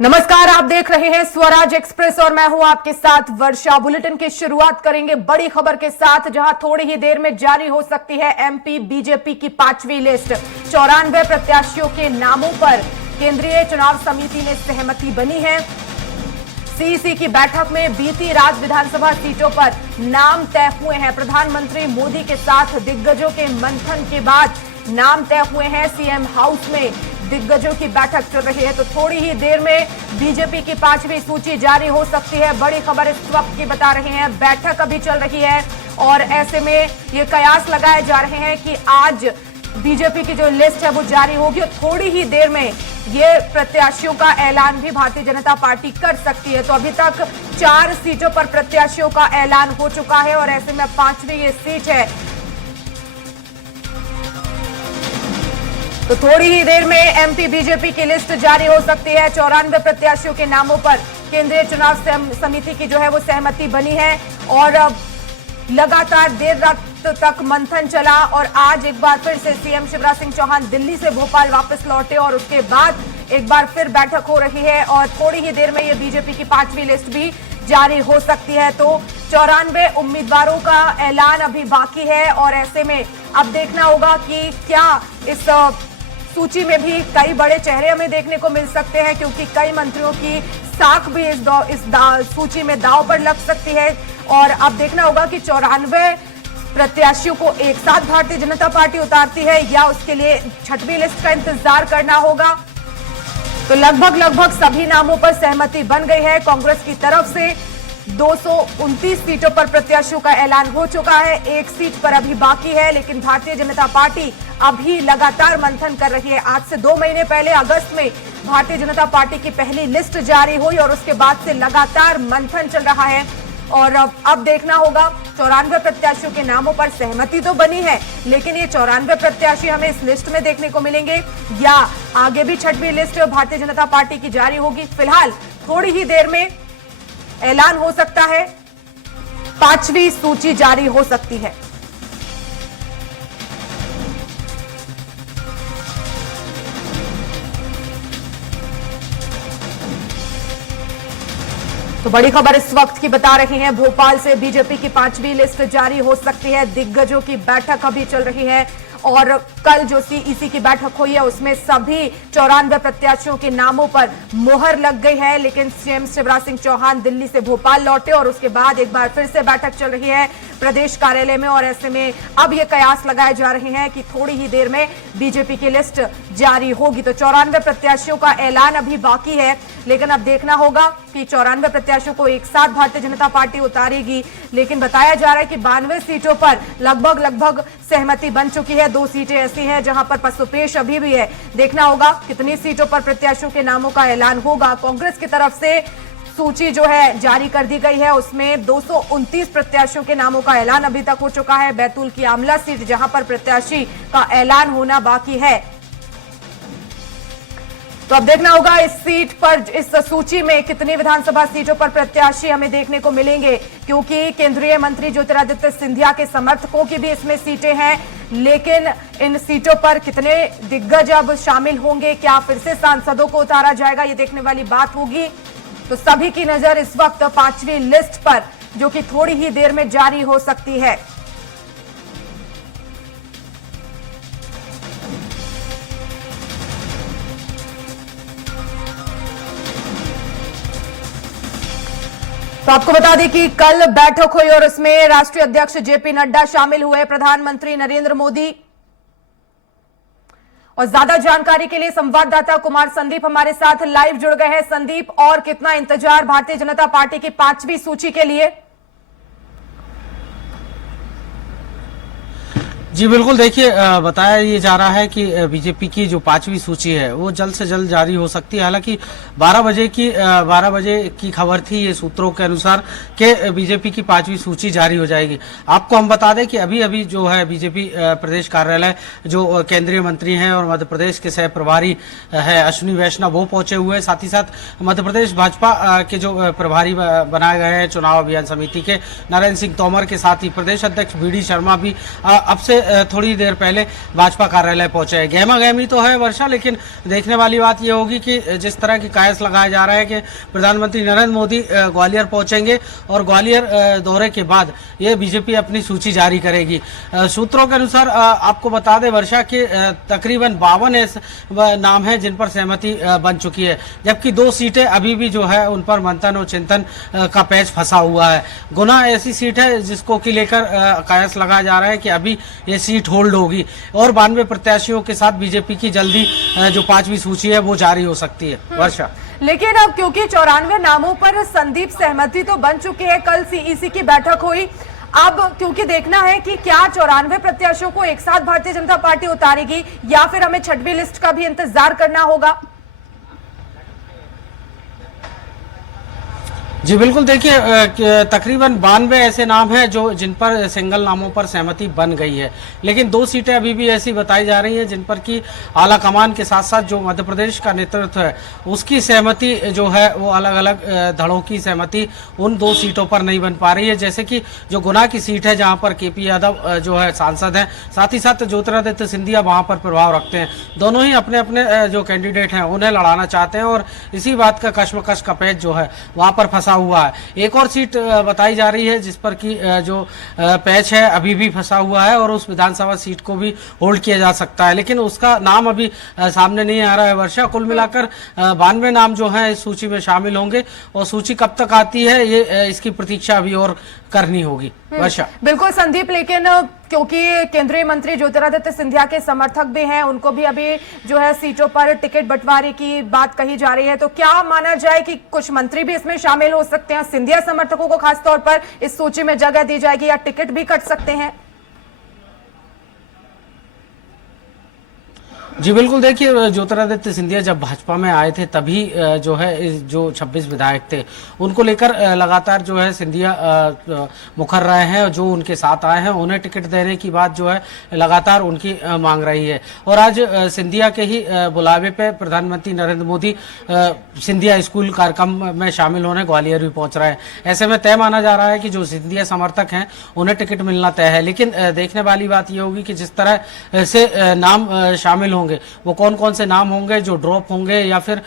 नमस्कार, आप देख रहे हैं स्वराज एक्सप्रेस और मैं हूं आपके साथ वर्षा। बुलेटिन की शुरुआत करेंगे बड़ी खबर के साथ, जहां थोड़ी ही देर में जारी हो सकती है एमपी बीजेपी की 5वीं लिस्ट। 94 प्रत्याशियों के नामों पर केंद्रीय चुनाव समिति में सहमति बनी है। सीईसी की बैठक में बीती रात विधानसभा सीटों पर नाम तय हुए हैं। प्रधानमंत्री मोदी के साथ दिग्गजों के मंथन के बाद नाम तय हुए हैं। सीएम हाउस में दिग्गजों की बैठक चल रही है, तो थोड़ी ही देर में बीजेपी की 5वीं सूची जारी हो सकती है। बड़ी खबर इस वक्त की बता रहे हैं, बैठक अभी चल रही है और ऐसे में ये कयास लगाए जा रहे हैं कि आज बीजेपी की जो लिस्ट है वो जारी होगी और थोड़ी ही देर में ये प्रत्याशियों का ऐलान भी भारतीय जनता पार्टी कर सकती है। तो अभी तक 4 सीटों पर प्रत्याशियों का ऐलान हो चुका है और ऐसे में 5वीं ये सीट है, तो थोड़ी ही देर में एमपी बीजेपी की लिस्ट जारी हो सकती है। 94 प्रत्याशियों के नामों पर केंद्रीय चुनाव समिति की जो है वो सहमति बनी है और लगातार देर रात तक मंथन चला और आज एक बार फिर से सीएम शिवराज सिंह चौहान दिल्ली से भोपाल वापस लौटे और उसके बाद एक बार फिर बैठक हो रही है और थोड़ी ही देर में ये बीजेपी की 5वीं लिस्ट भी जारी हो सकती है। तो 94 उम्मीदवारों का ऐलान अभी बाकी है और ऐसे में अब देखना होगा कि क्या इस सूची में भी कई बड़े चेहरे हमें देखने को मिल सकते हैं, क्योंकि कई मंत्रियों की साख भी इस सूची में दांव पर लग सकती है। और अब देखना होगा कि 94 प्रत्याशियों को एक साथ भारतीय जनता पार्टी उतारती है या उसके लिए 6वीं लिस्ट का इंतजार करना होगा। तो लगभग सभी नामों पर सहमति बन गई है। कांग्रेस की तरफ से 229 सीटों पर प्रत्याशियों का ऐलान हो चुका है, एक सीट पर अभी बाकी है, लेकिन भारतीय जनता पार्टी अभी लगातार मंथन कर रही है। आज से 2 महीने पहले अगस्त में भारतीय जनता पार्टी की पहली लिस्ट जारी हुई और उसके बाद से लगातार मंथन चल रहा है और अब देखना होगा। 94 प्रत्याशियों के नामों पर सहमति तो बनी है, लेकिन ये 94 प्रत्याशी हमें इस लिस्ट में देखने को मिलेंगे या आगे भी 6वीं लिस्ट भारतीय जनता पार्टी की जारी होगी। फिलहाल थोड़ी ही देर में ऐलान हो सकता है, 5वीं सूची जारी हो सकती है। तो बड़ी खबर इस वक्त की बता रही हैं, भोपाल से बीजेपी की 5वीं लिस्ट जारी हो सकती है। दिग्गजों की बैठक अभी चल रही है और कल जो सीईसी की बैठक हुई है उसमें सभी 94 प्रत्याशियों के नामों पर मुहर लग गई है, लेकिन सीएम शिवराज सिंह चौहान दिल्ली से भोपाल लौटे और उसके बाद एक बार फिर से बैठक चल रही है प्रदेश कार्यालय में और ऐसे में अब ये कयास लगाए जा रहे हैं कि थोड़ी ही देर में बीजेपी की लिस्ट जारी होगी। तो 94 प्रत्याशियों का ऐलान अभी बाकी है, लेकिन अब देखना होगा कि 94 प्रत्याशियों को एक साथ भारतीय जनता पार्टी उतारेगी। लेकिन बताया जा रहा है कि 92 सीटों पर लगभग सहमति बन चुकी है। 2 सीटें ऐसी हैं जहां पर पसोपेश अभी भी है। देखना होगा कितनी सीटों पर प्रत्याशियों के नामों का ऐलान होगा। कांग्रेस की तरफ से सूची जो है जारी कर दी गई है, उसमें 229 प्रत्याशियों के नामों का ऐलान अभी तक हो चुका है। बैतूल की आमला सीट जहां पर प्रत्याशी का ऐलान होना बाकी है, तो अब देखना होगा इस सीट पर, इस सूची में कितनी विधानसभा सीटों पर प्रत्याशी हमें देखने को मिलेंगे, क्योंकि केंद्रीय मंत्री ज्योतिरादित्य सिंधिया के समर्थकों की भी इसमें सीटें हैं। लेकिन इन सीटों पर कितने दिग्गज अब शामिल होंगे, क्या फिर से सांसदों को उतारा जाएगा, ये देखने वाली बात होगी। तो सभी की नजर इस वक्त 5वीं लिस्ट पर, जो कि थोड़ी ही देर में जारी हो सकती है। तो आपको बता दें कि कल बैठक हुई और इसमें राष्ट्रीय अध्यक्ष जेपी नड्डा शामिल हुए, प्रधानमंत्री नरेंद्र मोदी। और ज्यादा जानकारी के लिए संवाददाता कुमार संदीप हमारे साथ लाइव जुड़ गए हैं। संदीप, और कितना इंतजार भारतीय जनता पार्टी की 5वीं सूची के लिए? जी बिल्कुल, देखिए बताया ये जा रहा है कि बीजेपी की जो 5वीं सूची है वो जल्द से जल्द जारी हो सकती है। हालांकि 12 बजे की खबर थी ये सूत्रों के अनुसार कि बीजेपी की 5वीं सूची जारी हो जाएगी। आपको हम बता दें कि अभी जो है बीजेपी प्रदेश कार्यालय जो केंद्रीय मंत्री हैं और मध्य प्रदेश के सह प्रभारी है अश्विनी वैष्णव, वो पहुंचे हुए हैं। साथ ही साथ मध्य प्रदेश भाजपा के जो प्रभारी बनाए गए हैं चुनाव अभियान समिति के, नरेंद्र सिंह तोमर के साथ ही प्रदेश अध्यक्ष बीडी शर्मा भी अब से थोड़ी देर पहले भाजपा कार्यालय पहुंचे हैं। गहमा गहमी तो है वर्षा, लेकिन देखने वाली बात यह होगी कि जिस तरह की कयास लगाया जा रहा है कि प्रधानमंत्री नरेंद्र मोदी ग्वालियर पहुंचेंगे और ग्वालियर दौरे के बाद ये बीजेपी अपनी सूची जारी करेगी। सूत्रों के अनुसार आपको बता दें वर्षा के तकरीबन 52 ऐसे नाम हैं जिन पर सहमति बन चुकी है, जबकि 2 सीटें अभी भी जो है उन पर मंथन और चिंतन का पेच फंसा हुआ है। गुना ऐसी सीट है जिसको की लेकर कयास लगाया जा रहा है कि अभी ये सीट होल्ड होगी और 92 प्रत्याशियों के साथ बीजेपी की जल्दी जो 5वीं सूची है वो जारी हो सकती है। वर्षा, लेकिन अब क्योंकि 94 नामों पर संदीप सहमति तो बन चुकी है, कल सीईसी की बैठक हुई, अब क्योंकि देखना है कि क्या 94 प्रत्याशियों को एक साथ भारतीय जनता पार्टी उतारेगी या फिर हमें 6वीं लिस्ट का भी इंतजार करना होगा। जी बिल्कुल, देखिए तकरीबन 92 ऐसे नाम हैं जो जिन पर सिंगल नामों पर सहमति बन गई है, लेकिन 2 सीटें अभी भी ऐसी बताई जा रही हैं जिन पर कि आला कमान के साथ साथ जो मध्य प्रदेश का नेतृत्व है उसकी सहमति जो है वो अलग अलग धड़ों की सहमति उन 2 सीटों पर नहीं बन पा रही है। जैसे कि जो गुना की सीट है जहां पर केपी यादव जो है सांसद हैं, साथ ही साथ ज्योतिरादित्य सिंधिया वहां पर प्रभाव रखते हैं। दोनों ही अपने अपने जो कैंडिडेट हैं उन्हें लड़ाना चाहते हैं और इसी बात का कश्मकश का पेच जो है वहां पर फंसा हुआ है। एक और सीट बताई जा रही है जिस पर कि जो पैच है अभी भी फंसा हुआ है और उस विधानसभा सीट को भी होल्ड किया जा सकता है, लेकिन उसका नाम अभी सामने नहीं आ रहा है। वर्षा, कुल मिलाकर 92 नाम जो हैं इस सूची में शामिल होंगे और सूची कब तक आती है ये इसकी प्रतीक्षा अभी और करनी होगी। वर्षा, बिल्कुल संदीप, लेकिन क्योंकि केंद्रीय मंत्री ज्योतिरादित्य सिंधिया के समर्थक भी हैं, उनको भी अभी जो है सीटों पर टिकट बंटवारे की बात कही जा रही है, तो क्या माना जाए कि कुछ मंत्री भी इसमें शामिल हो सकते हैं? सिंधिया समर्थकों को खासतौर पर इस सूची में जगह दी जाएगी या टिकट भी कट सकते हैं? जी बिल्कुल, देखिए ज्योतिरादित्य सिंधिया जब भाजपा में आए थे तभी जो है जो 26 विधायक थे उनको लेकर लगातार जो है सिंधिया मुखर रहे हैं। जो उनके साथ आए हैं उन्हें टिकट देने की बात जो है लगातार उनकी मांग रही है और आज सिंधिया के ही बुलावे पे प्रधानमंत्री नरेंद्र मोदी सिंधिया स्कूल कार्यक्रम में शामिल होने ग्वालियर भी पहुंच रहे हैं। ऐसे में तय माना जा रहा है कि जो सिंधिया समर्थक हैं उन्हें टिकट मिलना तय है, लेकिन देखने वाली बात यह होगी कि जिस तरह से नाम शामिल होंगे वो कौन कौन से नाम होंगे जो ड्रॉप होंगे या फिर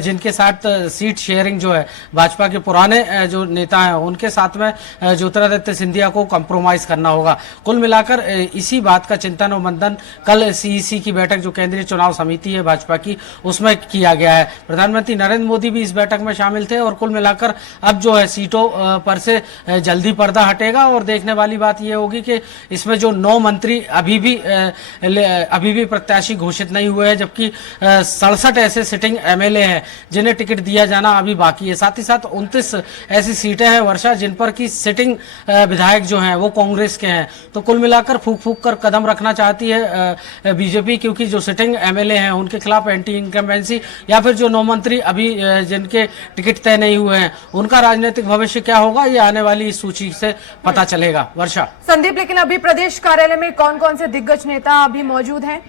जिनके साथ सीट शेयरिंग जो है भाजपा के पुराने जो नेता हैं उनके साथ में ज्योतिरादित्य सिंधिया को कंप्रोमाइज करना होगा। कुल मिलाकर इसी बात का चिंतन और मंथन कल सीईसी की बैठक जो केंद्रीय चुनाव समिति है भाजपा की उसमें किया गया है। प्रधानमंत्री नरेंद्र मोदी भी इस बैठक में शामिल थे और कुल मिलाकर अब जो है सीटों पर से जल्दी पर्दा हटेगा और देखने वाली बात यह होगी कि इसमें जो 9 मंत्री अभी भी प्रत्याशी घोषित नहीं हुए हैं, जबकि 67 ऐसे सिटिंग एमएलए हैं जिन्हें टिकट दिया जाना अभी बाकी है। साथ ही साथ 29 ऐसी सीटें हैं वर्षा जिन पर की सिटिंग विधायक जो हैं वो कांग्रेस के हैं। तो कुल मिलाकर फूक फूक कर कदम रखना चाहती है बीजेपी, क्योंकि जो सिटिंग एमएलए हैं उनके खिलाफ एंटी इनकम्बेंसी या फिर जो 9 मंत्री अभी जिनके टिकट तय नहीं हुए हैं उनका राजनीतिक भविष्य क्या होगा ये आने वाली इस सूची से पता चलेगा। वर्षा, संदीप, लेकिन अभी प्रदेश कार्यालय में कौन कौन से दिग्गज नेता अभी मौजूद हैं?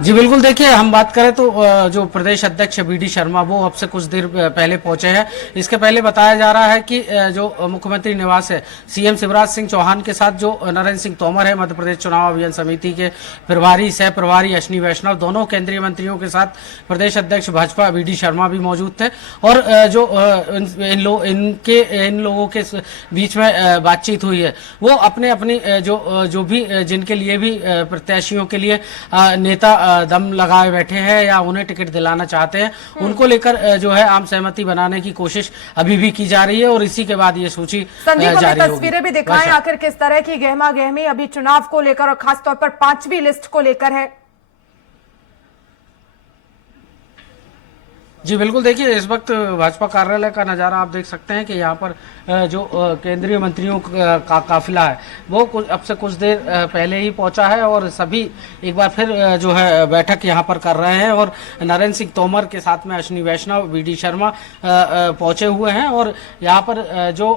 जी बिल्कुल, देखिए हम बात करें तो जो प्रदेश अध्यक्ष बीडी शर्मा वो अब से कुछ देर पहले पहुंचे हैं। इसके पहले बताया जा रहा है कि जो मुख्यमंत्री निवास है सीएम शिवराज सिंह चौहान के साथ जो नरेंद्र सिंह तोमर है मध्य प्रदेश चुनाव अभियान समिति के प्रभारी सह प्रभारी अश्विनी वैष्णव दोनों केंद्रीय मंत्रियों के साथ प्रदेश अध्यक्ष भाजपा बीडी शर्मा भी मौजूद थे और जो इन लोगों के बीच में बातचीत हुई है वो अपने अपनी जो भी जिनके लिए भी प्रत्याशियों के लिए नेता दम लगाए बैठे हैं या उन्हें टिकट दिलाना चाहते हैं उनको लेकर जो है आम सहमति बनाने की कोशिश अभी भी की जा रही है और इसी के बाद ये सूची जारी होगी। तस्वीरें भी दिखाएं आखिर किस तरह की गहमा गहमी अभी चुनाव को लेकर और खासतौर पर 5वीं लिस्ट को लेकर है। जी बिल्कुल, देखिए इस वक्त भाजपा कार्यालय का नज़ारा आप देख सकते हैं कि यहाँ पर जो केंद्रीय मंत्रियों का काफिला है वो अब से कुछ देर पहले ही पहुंचा है और सभी एक बार फिर जो है बैठक यहाँ पर कर रहे हैं और नरेंद्र सिंह तोमर के साथ में अश्विनी वैष्णव बीडी शर्मा पहुंचे हुए हैं और यहाँ पर जो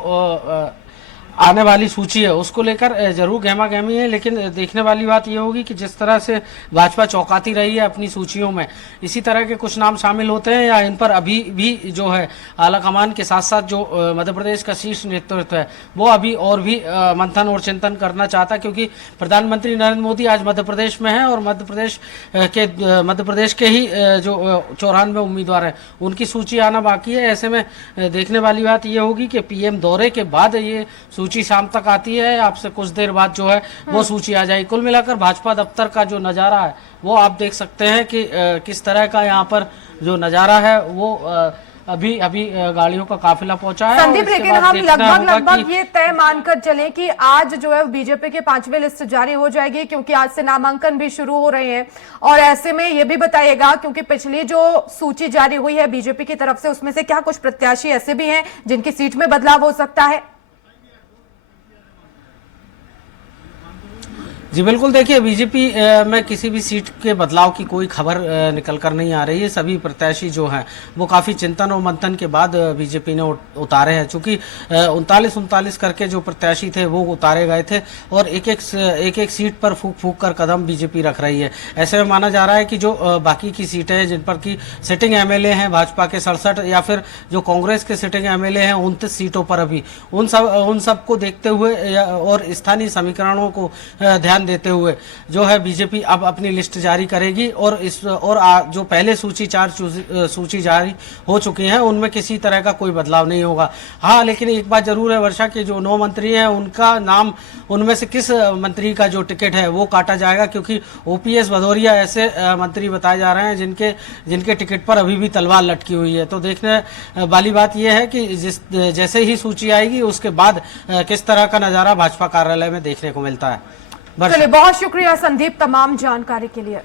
आने वाली सूची है उसको लेकर जरूर गहमा गहमी है, लेकिन देखने वाली बात यह होगी कि जिस तरह से भाजपा चौंकाती रही है अपनी सूचियों में, इसी तरह के कुछ नाम शामिल होते हैं या इन पर अभी भी जो है आलाकमान के साथ साथ जो मध्य प्रदेश का शीर्ष नेतृत्व है वो अभी और भी मंथन और चिंतन करना चाहता है, क्योंकि प्रधानमंत्री नरेंद्र मोदी आज मध्य प्रदेश में है और मध्य प्रदेश के ही जो 94 उम्मीदवार हैं उनकी सूची आना बाकी है। ऐसे में देखने वाली बात यह होगी कि पीएम दौरे के बाद ये सूची शाम तक आती है, आपसे कुछ देर बाद जो है वो सूची आ जाएगी। कुल मिलाकर भाजपा दफ्तर का जो नज़ारा है वो आप देख सकते हैं कि किस तरह का यहाँ पर जो नज़ारा है वो अभी गाड़ियों का काफिला पहुंचा है। संदीप, लेकिन हम लगभग ये तय मानकर चलें कि आज जो है बीजेपी के 5वीं लिस्ट जारी हो जाएगी, क्योंकि आज से नामांकन भी शुरू हो रहे हैं। और ऐसे में ये भी बताइएगा, क्योंकि पिछली जो सूची जारी हुई है बीजेपी की तरफ से उसमें से क्या कुछ प्रत्याशी ऐसे भी हैं जिनकी सीट में बदलाव हो सकता है? जी बिल्कुल, देखिए बीजेपी में किसी भी सीट के बदलाव की कोई खबर निकल कर नहीं आ रही है। सभी प्रत्याशी जो हैं वो काफ़ी चिंतन और मंथन के बाद बीजेपी ने उतारे हैं, चूंकि 39 करके जो प्रत्याशी थे वो उतारे गए थे और एक एक सीट पर फूक कर कदम बीजेपी रख रही है। ऐसे में माना जा रहा है कि जो बाकी की सीटें हैं जिन पर की सिटिंग एमएलए हैं भाजपा के 67 या फिर जो कांग्रेस के सिटिंग एमएलए हैं 29 सीटों पर अभी उन सब को देखते हुए और स्थानीय समीकरणों को ध्यान देते हुए जो है बीजेपी अब अपनी लिस्ट जारी करेगी और जो पहले सूची जारी हो चुकी है उनमें किसी तरह का कोई बदलाव नहीं होगा। हाँ, लेकिन एक बात जरूर है वर्षा के जो 9 मंत्री हैं उनका नाम, उनमें से किस मंत्री का जो टिकट है वो काटा जाएगा, क्योंकि ओपीएस भदौरिया ऐसे मंत्री बताए जा रहे हैं जिनके टिकट पर अभी भी तलवार लटकी हुई है। तो देखने वाली बात यह है कि जैसे ही सूची आएगी उसके बाद किस तरह का नजारा भाजपा कार्यालय में देखने को मिलता है। चलिए, बहुत शुक्रिया संदीप तमाम जानकारी के लिए।